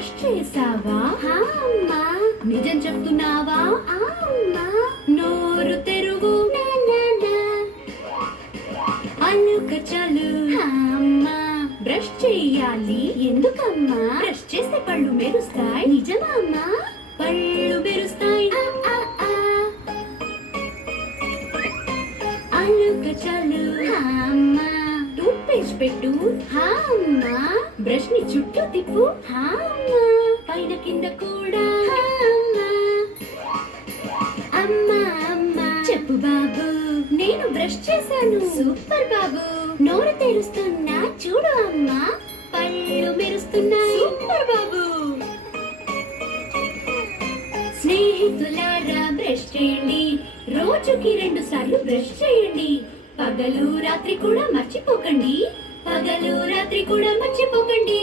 Brush చేసావా? అమ్మా. నిజం చెప్తున్నావా? అమ్మా. నోరు తెరువు. నానా. అలుక చలు. అమ్మా. బ్రష్ చెయ్యాలి. ఎందుకమ్మా? బ్రష్ చేస్తే పళ్ళు మెరుస్తాయి. నిజమా అమ్మా? పళ్ళు మెరుస్తాయి. అలుక చలు. అమ్మా. టూత్ పేస్ట్ పెట్టు. అమ్మా. బ్రష్ ని చుట్టూ తిప్పు. అమ్మా. పైన కింద కూడా. అమ్మా. అమ్మా. అమ్మా. చెప్పు బాబు. నేను బ్రష్ చేశాను. సూపర్ బాబు. నోరు తెరుస్తున్నా చూడు అమ్మా. పళ్ళు మెరుస్తున్నాయి. సూపర్ బాబు. స్నేహితులారా బ్రష్ చేయండి. రోజుకి 2 సార్లు బ్రష్ చేయండి. పగలు రాత్రి కూడా మర్చిపోకండి. పగలు రాత్రి కూడా మర్చిపోకండి.